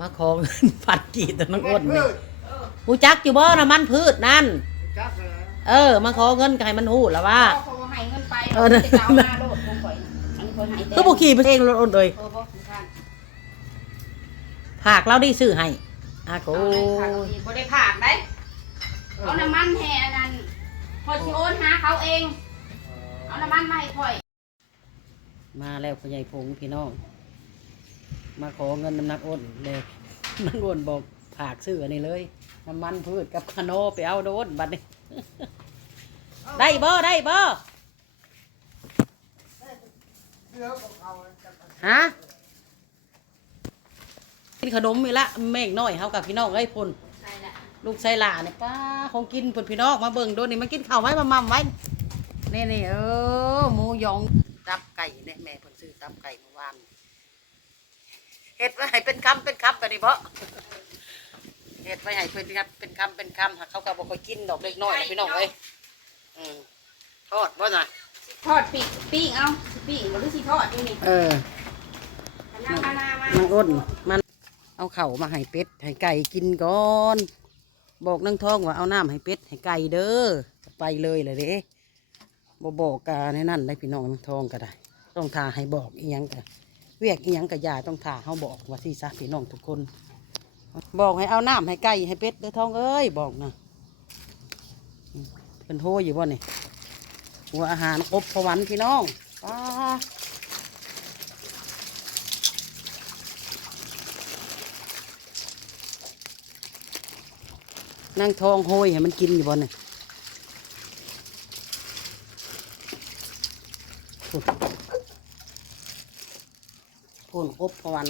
มาขอเงินพันกีตัวน้องอ้นพืนี่ชหูจักอยู่บ่น้ำมันพืชนั่นจักเลยเออ มาขอเงินก็ให้มันหูแล้วว่าเขาก็ให้เงินไปเออจะเอามาโลดกูข่อยอันนี้คนให้เต็มคือบุขี่ไปเองรถอ้นเลยเออบ่สำคัญผากเราได้ซื้อให้อาโกเอาเลยผักก็มีบ่ได้ผักได้เอาน้ำมันแห่อันนั้นพอสิโอนหาเขาเอง เอาน้ำมันมาให้ข่อย มาแล้วพ่อใหญ่พงพี่น้อง มาขอเงินน้ำหนักอ้นเลยน้ำอ้นบอกผากซื้ออันนี้เลย น้ำมันพืชกับคาโนไปเอาโดนบัดนี้ได้บ่ได้บ่ฮะกินขนมอีละแม่งน้อยเฮากับพี่น้องไอ้พุ่นลูกไส้หลาเนี่ยป้าของกินพุ่นพี่น้องมาเบิ่งโดนนี่มากินข้าวไว้มามั่มไว้นี่นี่เออหมูยองตับไก่เนี่ยแม่เพิ่นซื้อตับไก่เมื่อวาน เฮ็ดไว้ให้เป็นคำเป็นคำไปนี่บ่เฮ็ดไว้ให้เป็นคำเป็นคำเป็นคำหากเขาก็บ่ค่อยกินดอกเล็กน้อยนะพี่น้องเอ้ยอืมทอดบ่น่ะสิทอดปีกปิ้งเอาสิปิ้งบ่หรือสิทอดอยู่นี่เออคณะคณะมาน้องอ้นมันเอาเข่าวมาให้เป็ดให้ไก่กินก่อนบอกนางทองว่าเอาน้ำให้เป็ดให้ไก่เด้อไปเลยเลยเด้บบอกกาในนั่นได้พี่น้องนางทองก็ได้ ต้องทาให้บอกอีหยังกะ เวียกอีหยังกะยาต้องทาเขาบอกว่าสิซะพี่น้องทุกคน บอกให้เอาน้ำให้ไก่ให้เป็ดเด้อทองเอ้ยบอกนะเป็นโทอยู่บ่นี่หัวอาหารครบพวันพี่น้องป้านั่งทองโหยให้มันกินอยู่บนนี่ พูนครบพวัน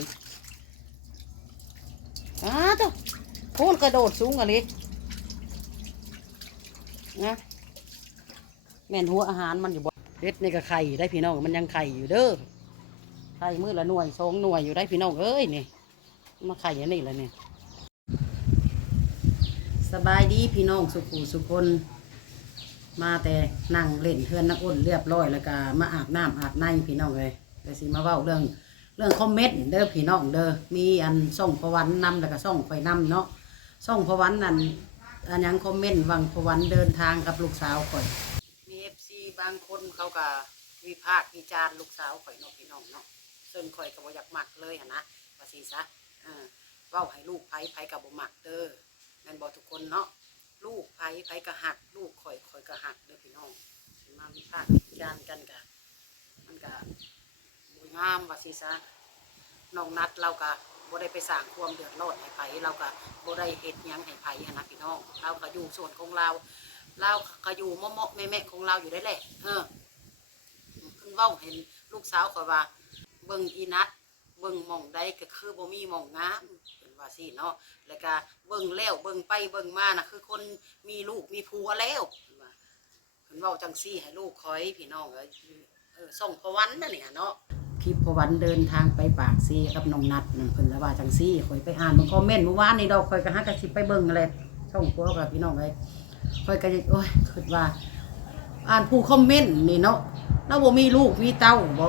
อ้าจ้ะพูนกระโดดสูงอะไรนะแม่นหัวอาหารมันอยู่บนเด็ดนี่ก็ไข่ได้พี่น้องมันยังไข่อยู่เด้อไข่มือละหน่วยสองหน่วยอยู่ได้พี่น้องเอ้ยนี่มาไข่อย่างนี้และเนี่ยสบายดีพี่น้องสุขูสุคนมาแต่นั่งเล่นเทือนนักอ้นเรียบร้อยแล้วก็มาอาบน้ำอาบในพี่น้องเลยแต่สิมาเว้าเรื่อง รื่องคอมเมนต์เด้อพี่น้องเด้อมีอันส่งพวันนำแล้วก็ส่งไปนำเนาะส่งพวันนั่นอันยังคอมเมนต์วังพวันเดินทางกับลูกสาวข่อยมีเอฟซีบางคนเขาก็วิพากษ์วิจารณ์ลูกสาวข่อยเนาะพี่น้องเนาะซึ่งข่อยก็บ่อยากมักเลยหั้นะว่าสิซะเออเว้าให้ลูกไผไผกับบ่มักเด้อแม่นบอกทุกคนเนาะลูกไผไผก็หัก ลูกข่อยข่อยก็หักเด้อพี่น้องมาวิพากษ์วิจารณ์กันกะมันก็บ่ งามว่าสิซะน้องนัดเราก็บ่ได้ไปสร้างความเดือดร้อนให้ไผเราก็บ่ได้เฮ็ดหยังให้ไผหั้นนะพี่น้องเราก็อยู่ส่วนของเรา เราก็อยู่เมาะๆแม่ๆของเราอยู่ได้แหละเออเพิ่นเว้าเห็นลูกสาวข่อยว่าเบิ่งอีนัดเบิ่งหม่องใดก็คือบ่มีหม่องงามเพิ่นว่าสิเนาะแล้วก็เบิ่งแล้วเบิ่งไปเบิ่งมานะคือคนมีลูกมีผัวแล้วเพิ่นว่าเพิ่นเว้าจังซี่ให้ลูกคอยพี่น้องเอ้ยเออส่งพวันนั่นเนี่ยเนาะ คลิปพวันเดินทางไปปากซีกับน้องนัดนั่นเพิ่นละว่าจังซี่ข่อยไปอ่านบางคอมเมนต์เมื่อวานนี่ดอกข่อยก็ฮักระสิไปเบิ่งอะไรช่องพวกกับพี่น้องเอ้ยข่อยก็โอ้ยคิดว่า อ่านผู้คอมเมนต์นี่เนาะเราบ่มีลูกมีเต้าบ่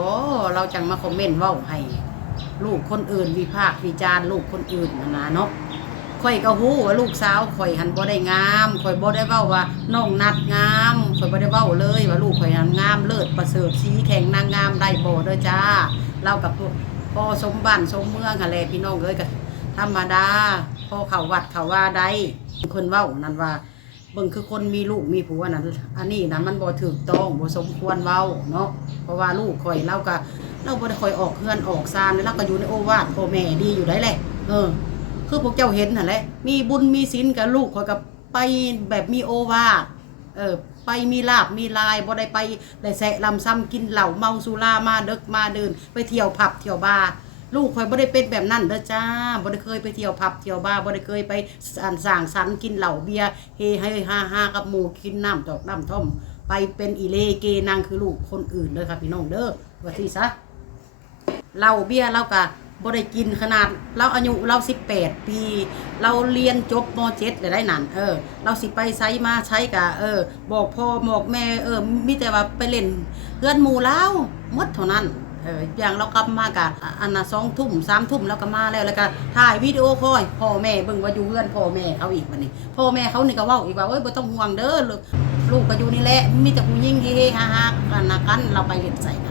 เราจังมาคอมเมนต์เว้าให้ลูกคนอื่นวิพากษ์วิจารณ์ลูกคนอื่นนานะเนาะ ข่อยก็ฮู้ว่าลูกสาวข่อยหันบ่ได้งามข่อยบ่ได้เว้าว่าน้องนัดงามข่อยบ่ได้เว้าเลยว่าลูกข่อยหันงามเลิศประเสริฐสีแข็งนางงามได้บ่เด้อจ้าเรากับพ่อสมบ้านสมเมืองหั่นแหละพี่น้องเอ้ยก็ธรรมดาพ่อเขาวัดเขาว่าได้คนเว้านั่นว่าเบิ่งคือคนมีลูกมีผัวนั้นอันนี้นะมันบ่ถูกต้องบ่สมควรเว้าเนาะเพราะว่าลูกข่อยเราก็เราบ่ได้ค่อยออกเฮือนออกซานแล้วเราก็อยู่ในโอวาทพ่อแม่ดีอยู่ได้แหละเออ คือพวกเจ้าเห็นนั่นแหละมีบุญมีศีลกับลูกข่อยก็ไปแบบมีโอวาเออไปมีลาบมีลายบ่ได้ไปได้แสะลำซ้ำกินเหล้าเมาสุรามาเดึกมาเดิน ไปเที่ยวผับเที่ยวบาร์ลูกข่อยบ่ได้เป็นแบบนั้นเด้อจ้าบ่ได้เคยไปเที่ยวผับเที่ยวบาร์บ่ได้เคยไปสานสร้างสรรค์กินเหล้าเบียร์เฮให้ฮาฮากับหมู่กินน้ำตอกน้ำท่อม ไปเป็นอีเลเกนางคือลูกคนอื่นเด้อครับพี่น้องเด้อว่าที่ซะเหล้าเบียร์เราก็ บ่ได้กินขนาดเราอายุเรา18ปี เราเรียนจบม .7 เลยได้นั่นเออ เราสิไปไสมาใช้กะเออ บอกพ่อบอกแม่เออมีแต่ว่าไปเล่นเพื่อนหมู่เราหมดเท่านั้นเอออย่างเรากลับมากะอันน่ะสองทุ่มสามทุ่มแล้วก็มาแล้วแล้วก็ถ่ายวิดีโอคอยพ่อแม่เบิ่งว่าอยู่เพื่อนพ่อแม่เขาอีกบัดนี้พ่อแม่เขานี่ก็ว้าอีกว่าเอ้ยบ่ต้องห่วงเด้อลูกลูกก็อยู่นี่แหละมีแต่ผู้หญิงเฮๆฮ่าๆกันนะกันเราไปเล่นใส่กัน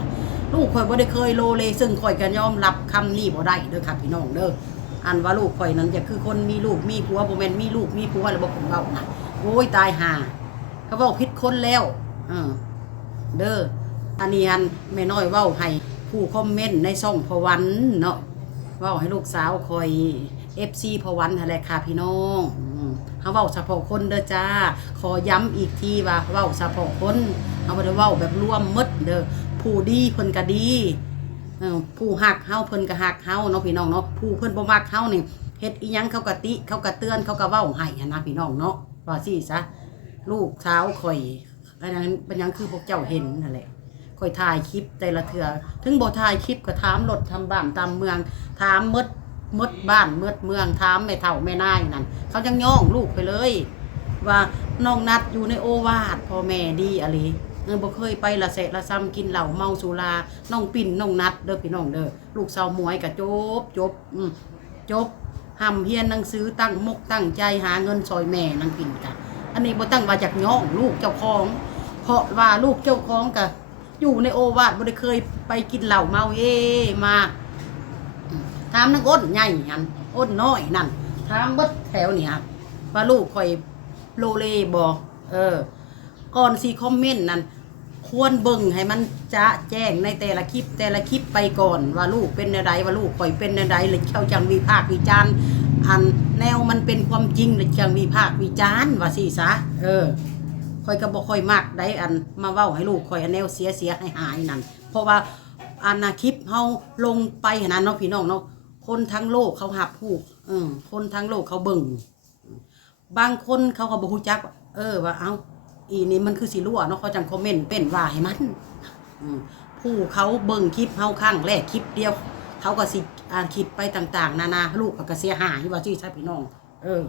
ลูกข่อยบ่ได้เคยโลเลซึ่งข่อยก็ยอมรับคำนี้บ่ได้เด้อครับพี่น้องเด้ออันว่าลูกข่อยนั้นจะคือคนมีลูกมีผัวบ่แม่นมีลูกมีผัวแล้วบ่ผมเว้านะโอ้ยตายห่าเขาเว้าผิดคนแล้วเออเด้ออันนี้อันแม่น้อยเว้าให้ผู้คอมเมนต์ในช่องพวันเนาะเว้าให้ลูกสาวคอย FC พอวันอะไรค่ะพี่น้องเฮาเว้าเฉพาะคนเด้อจ้า ขอย้ำอีกทีว่าเว้าเฉพาะคนเฮาบ่ได้เว้าแบบร่วมมดเด้อผู้ดีเพิ่นก็ดีผู้ฮักเฮาเพิ่นก็ฮักเฮาเนาะพี่น้องเนาะผู้เพิ่นบ่มักเฮานี่เฮ็ดอีหยังเขาก็ติเขาก็เตือนเขาก็เว้าให้นะพี่น้องเนาะว่าสิซะลูกสาวข่อยอันนั้นเป็นยังคือพวกเจ้าเห็นนั่นแหละค่อยถ่ายคลิปแต่ละเถื่อถึงบ่ถ่ายคลิปก็ถามรถทำบ้านตามเมืองถามมด มดบ้านมดเมืองถามแม่เฒ่าแม่นายนั่นเขาจังย่องลูกไปเลย ว่าน้องนัดอยู่ในโอวาทพ่อแม่ดีอะไรเออบ่เคยไปละเสะละซ้ำกินเหล้าเมาสุราน้องปิ่นน้องนัดเด้อพี่น้องเด้อลูกสาวหมวยก็จบจบอืมจบห้ำเฮียนหนังสือตั้งมกตั้งใจหาเงินซอยแม่นางปิ่นกะอันนี้บ่ตั้งว่าจากย่องลูกเจ้าของ เพราะว่าลูกเจ้าของกะอยู่ในโอวาทบ่ได้เคยไปกินเหล้าเมาเอมา ถามนังอ้นใหญ่หันอ้นน้อยนั่นถามเบิดแถวนี่ฮะว่าลูกข่อยโลเลบ่เออ ก่อนสิคอมเมนต์นั่นควรเบิ่งให้มันจะแจ้งในแต่ละคลิปแต่ละคลิปไปก่อน ว่าลูกเป็นแนวใดว่าลูกข่อยเป็นแนวใดหรือเข้าจังวิพากวิจารณ์อันแนวมันเป็นความจริงหรือจังวิพากวิจารณ์ว่าสิซะเออข่อยก็บ่ค่อยมักได้อันมาเว้าให้ลูกข่อยอันแนวเสียเสียให้หายนั่นเพราะว่าอันน่ะคลิปเฮาลงไปหั้นนั้นเนาะพี่น้องเนาะ คนทั้งโลกเขาหับผู้เออคนทั้งโลกเขาเบิ่งบางคนเขาก็บ่ฮู้จัก เออ ว่าเอ้าอีนี่มันคือสิรั่วเนาะเขาจังคอมเมนต์เป็นว่าให้มันอผู้เขาเบิ่งคลิปเฮาครั้งแรกคลิปเดียว เขาก็สิอ่านคลิปไปต่าง ๆ นานาลูกเขาก็เสียหายว่าซี่ใช่พี่น้อง เออ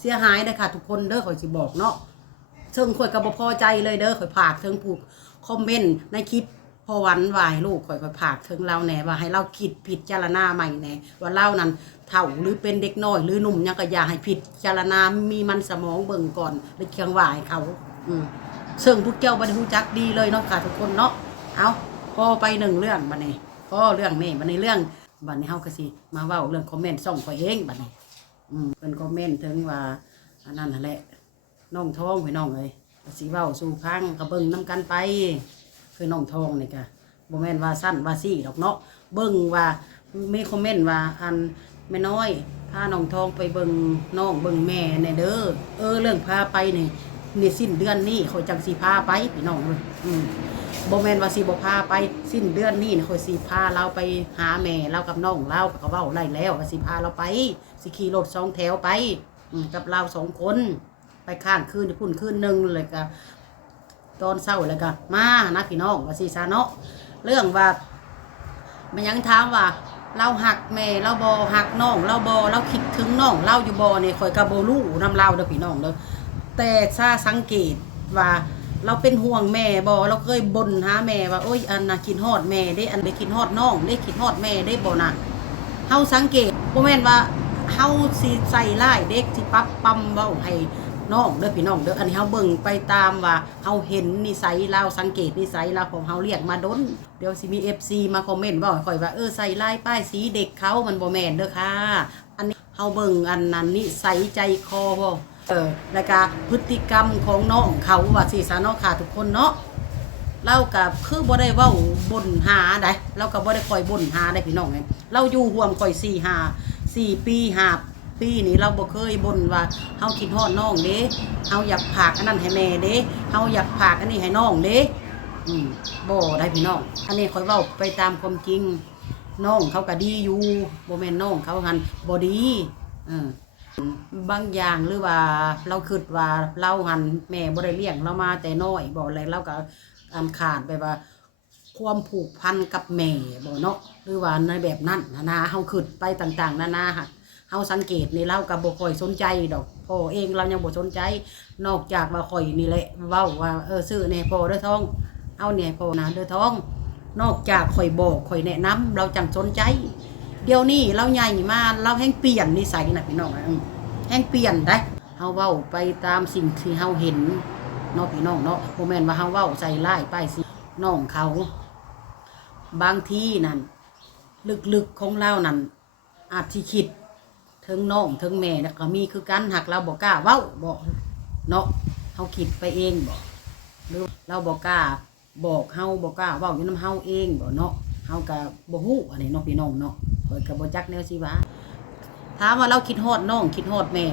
เสียหายเลยค่ะทุกคนเด้อข่อยสิบอกเนาะซึ่งข่อยก็บ่พอใจเลยเด้อข่อยผากถึงผู้คอมเมนต์ในคลิป พอวันวายลูกข่อยข่อยผากถึงเราแหน่ว่าให้เราคิดผิดจารณาใหม่แหน่ว่าเรานั้นเฒ่าหรือเป็นเด็กน้อยหรือหนุ่มยังก็อย่าให้ผิดจารณามีมันสมองเบิ่งก่อนหรือเคียงวายเขา อืมซึ่งพวกเจ้าบ่ได้ฮู้จักดีเลยเนาะค่ะทุกคนเนาะเอาพอไปหนึ่งเรื่องบัดนี้พอเรื่องนี้บัดนี้เรื่องบัดนี้เฮาก็สิมาเว้าเรื่องคอมเมนต์ส่องข่อยเองบัดนี้ อืมเพิ่นคอมเมนต์ถึงว่าอันนั้นนั่นแหละน้องทองพี่น้องเอ้ยก็สิเว้าสู่พังก็เบิ่งนํกันไป คือน้องทองนี่ก็บ่แม่นว่าสั้นว่าซี่ดอกเนาะเบิ่งว่ามีคอมเมนต์ว่าอันแม่น้อยพาน้องทองไปเบิ่งน้องเบิ่งแม่แน่เด้อเออเรื่องพาไปนี่นี่สิ้นเดือนนี้เขาจังสิพาไปพี่น้องเอ้ยอืมบ่แม่นว่าสิบ่พาไปสิ้นเดือนนี้นี่เขาสิพาเราไปหาแม่เรากับน้องเราก็เว้าไล่แล้วว่าสิพาเราไปสิขี่รถสองแถวไปอืมกับเราสองคนไปข้างคืนพุ่นคืนหนึ่งเลยก็ ตอนเศร้าเลยก็มานะพี่น้องว่าสิซาเนาะเรื่องว่ามันยังถามว่า เราหักแม่เราบอหักน้อง เราบอเราคิดถึงน้อง เราอยู่บอเนี่ยคอยกระโบลูนำเราเด้อพี่น้องเด้อแต่ซาสังเกตว่าเราเป็นห่วงแม่บอเราเคยบ่นหาแม่ว่าโอ้ยอันน่ะคิดฮอดแม่ได้อันได้คิดฮอดน้องได้คิดฮอดแม่ได้บ่น่ะเฮาสังเกตบ่แม่นว่าเฮาสิใส่ร้ายเด็กสิปรับปำเว้าให้ น้องเด้อพี่น้องเด้ออันนี้เฮาเบิ่งไปตามว่าเฮาเห็นนิสัยเราสังเกตนิสัยเราของเฮาเรียกมาดนเดี๋ยวสิมี FC มาคอมเมนต์เว้าให้ข่อยว่าเออใส่ลายป้ายสีเด็กเขามันบ่แม่นเด้อค่ะ อันนี้เฮาเบิ่งอันนั้นนิสัยใจคอบ่เออแล้วก็พฤติกรรมของน้องเขาว่าสิซะเนาะค่ะทุกคนเนาะเรากับคือบ่ได้เว้าบ่นหาได้เราก็บ่ได้คอยบ่นหาได้พี่น้องไงเราอยู่ร่วมคอย4 5 4ปี5 ปีนี่เราบ่เคยบ่นว่าเฮาคิดฮอดน้องเด้เฮาอยากผากอันนั้นให้แม่เด้เฮาอยากผากอันนี้ให้น้องเด้อืมบ่ได้พี่น้อง อันนี้คอยเว้าไปตามความจริงน้องเขาก็ดีอยู่บ่แม่นน้องเขาหันบ่ดีเออบางอย่างหรือว่าเราคิดว่าเราหันแม่บ่ได้เลี้ยงเรามาแต่น้อยบ่อะไรเราก็อันขาดแบบว่าความผูกพันกับแม่บ่เนาะหรือว่าในแบบนั้นนานาเฮาคิดไปต่างๆ นานาหัก เฮาสังเกตนี่เราก็บ่ค่อยสนใจดอกพ่อเองเรายังบ่สนใจ นอกจากว่าข่อยนี่แหละเว้าว่าเออซื้อแน่พ่อเด้อท้องเอาแน่พ่อนะเด้อท้อง นอกจากข่อยบอกข่อยแนะนำเราจังสนใจ เดี๋ยวนี้เราใหญ่มาเราแห่งเปลี่ยนนิสัยนะพี่น้องอแห่งเปลี่ยนได้เฮาเว้าไปตามสิ่งที่เฮาเห็นเนาะพี่น้องเนาะบ่แม่นว่าเฮาเว้าใส่ร้ายป้ายสิน้องเขา บางทีนั่นลึกๆของเรานั่นอาจสิคิด ถึงน้องถึงแม่นะก็มีคือกันหักเราบ่กกล้าเว้าบ่เนาะเฮาคิดไปเองบ่หรือเราบ่กกล้าบอกเฮาบ่กกล้าเว้าอยู่นํเฮาเองบ่เนาะเฮาก็บ่ฮู้อันนี้เนาะพี่น้องเนาะข่อยก็บ่จักแนวสิว่าถามว่าเราคิดฮอดน้องคิดฮอดแม่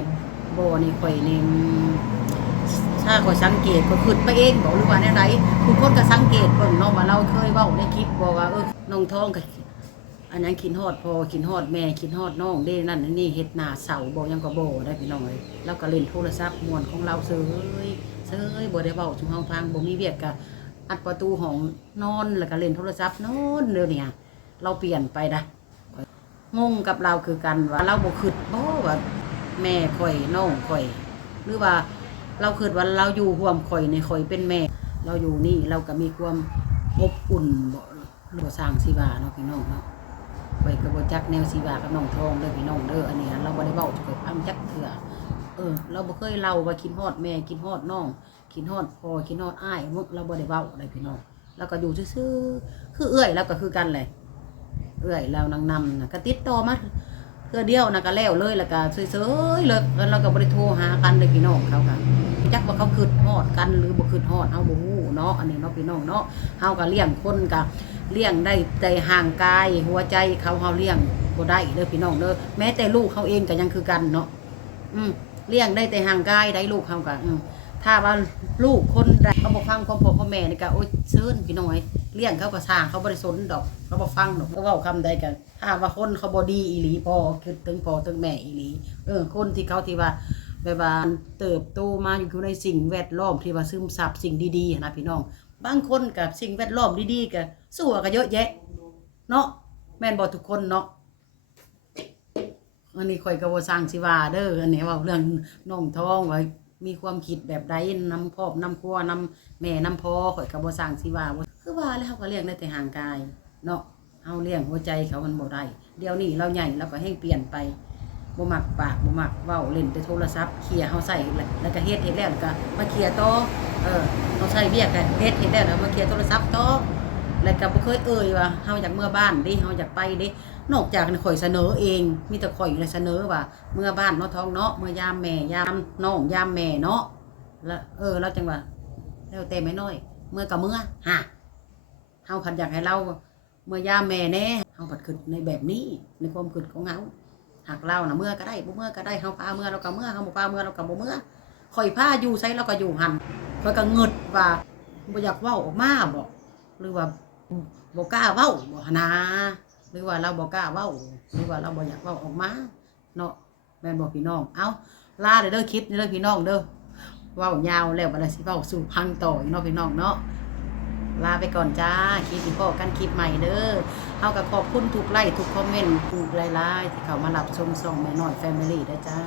บ่นี่ข่อยนี่ถ้าข่อยสังเกตก็คิดไปเองบ่หรือว่าแนวใดทุกคนก็สังเกตเบิ่งเนาะว่าเราเคยเว้าในคลิปบ่ว่าเออน้องท้องก็ อันนั้นคิดฮอดพอคิดฮอดแม่คิดฮอดน้องเด้นั่นนี่เฮ็ดหน้าเสาบ่ยังก็บ่ได้พี่น้องเอ้ยแล้วก็เล่นโทรศัพท์มวนของเราเซยเซยบ่ได้เว้าจุมเฮาฟังบ่มีเวียกก็อัดประตูห้องนอนแล้วก็เล่นโทรศัพท์นอนเดี๋ยวนี้เราเปลี่ยนไปนะงงกับเราคือกันว่าเราบ่คิดบ่ว่าแม่ข่อยน้องข่อย หรือว่าเราคิดว่าเราอยู่ร่วมข่อยในข่อยเป็นแม่ เราอยู่นี่เราก็มีความอบอุ่นบ่บ่สร้างสิว่าเนาะพี่น้องเนาะ ไว้กระบจักแนวสีวากับน้องทองเด้อพี่น้องเด้ออันนี้เราบ่ได้เว้าเกิดอ้ำจักเถื่อเออ เราบ่เคยเล่าว่าคิดฮอดแม่คิดฮอดน้องคิดฮอดพ่อคิดฮอดอ้ายเราบ่ได้เว้าได้พี่น้องเราก็อยู่ซื่อๆคือเอื้อยเราก็คือกันแหละเอื้อยเรานางนำนะก็ติดต่อมาเพื่อเดียวนะก็แล้วเลยแล้วก็เฉยๆเลยแล้วเราก็บ่ได้โทรหากันเลยพี่น้องเขาค่ะจักว่าเขาคิดฮอดกันหรือบ่คิดฮอดเฮาบ่ฮู้ เนาะอันนี้เนาะพี่น้องเนาะเฮาก็เลี้ยงคนก็เลี้ยงได้แต่ห่างกายหัวใจเขาเฮาเลี้ยงบ่ได้เด้อพี่น้องเด้อแม้แต่ลูกเขาเองก็ยังคือกันเนาะอืมเลี้ยงได้แต่ห่างกายได้ลูกเขาก็อืมถ้าว่าลูกคนใดเขาบ่ฟังความพ่อพ่อแม่นี่ก็โอ๊ยเชิญพี่น้อยเลี้ยงเขาก็สร้างเขาบ่ได้สนดอกเขาบ่ฟังดอกเขาเว้าคำใดกันถ้าว่าคนเขาบ่ดีอีหลีพอคือถึงพ่อถึงแม่อีหลีเออคนที่เขาที่ว่า แบบว่าเติบโตมาอยู่ในสิ่งแวดล้อมที่ว่าซึมซับสิ่งดีๆนะพี่น้อง บางคนกับสิ่งแวดล้อมดีๆกับสู้ก็เยอะแยะ เนาะแม่นบ่ทุกคนเนาะอันนี้ข่อยก็บ่สร้างสิวาเด้ออันนี้ว่าเรื่องน้องท้องว่ามีความคิดแบบใดนำครอบนำครัวนำแม่นำพ่อข่อยก็บ่สร้างสิวาคือว่าแล้วเขาก็เลี้ยงได้แต่ห่างกาย เนาะเฮาเลี้ยงหัวใจเขามันบ่ได้เดี๋ยวนี้เราใหญ่เราก็ให้เปลี่ยนไป บ่มักปากบ่มักเว้าเล่นแต่โทรศัพท์เคลียร์เฮาใส่แล้วแล้วก็เฮ็ดเฮ็ดแล้วก็มาเคลียร์ต่อเออเฮาใช้เวียกกันเฮ็ดเฮ็ดแล้วมาเคลียร์โทรศัพท์ต่อแล้วก็บ่เคยเอ่ยว่าเฮาอยากเมื่อบ้านดิเฮาอยากไปดินอกจากข่อยเสนอเองมีแต่ข่อยเลยเสนอว่า เมื่อบ้านเนาะท้องเนาะเมื่อยามแม่ยามน้องยามแม่เนาะแล้วเออแล้วจังว่าแล้วแต่ไม่น้อย เมื่อก็เมื่อฮะเฮาผัดอยากให้เราเมื่อยามแม่แน่เฮาผัดคิดในแบบนี้ในความคิดของเฮา หากเราน่ะเมื่อก็ได้บ่เมื่อก็ได้เฮาพาเมื่อเราก็เมื่อเฮาบ่พาเมื่อเราก็บ่เมื่อข่อยพาอยู่ไสเราก็อยู่หันข่อยก็เงิดว่าบ่อยากเว้าออกมาบ่หรือว่าบ่กล้าเว้าบ่หนนะหรือว่าเราบ่กล้าเว้าหรือว่าเราบ่อยากเว้าออกมาเนาะแม่นบ่พี่น้องเอ้าลาเด้อเด้อคลิปนี้เด้อพี่น้องเด้อเว้ายาวแล้วบัดนี้สิเว้าสู่พังต่ออีกเนาะพี่น้องเนาะ ลาไปก่อนจ้าคลิปนี้พอกันคลิปใหม่เด้อเฮากับขอบคุณทุกไลค์ทุกคอมเมนต์ทุกไลายๆที่เขามารับชมส่องแม่น้อยแฟมิลี่ด้จ้า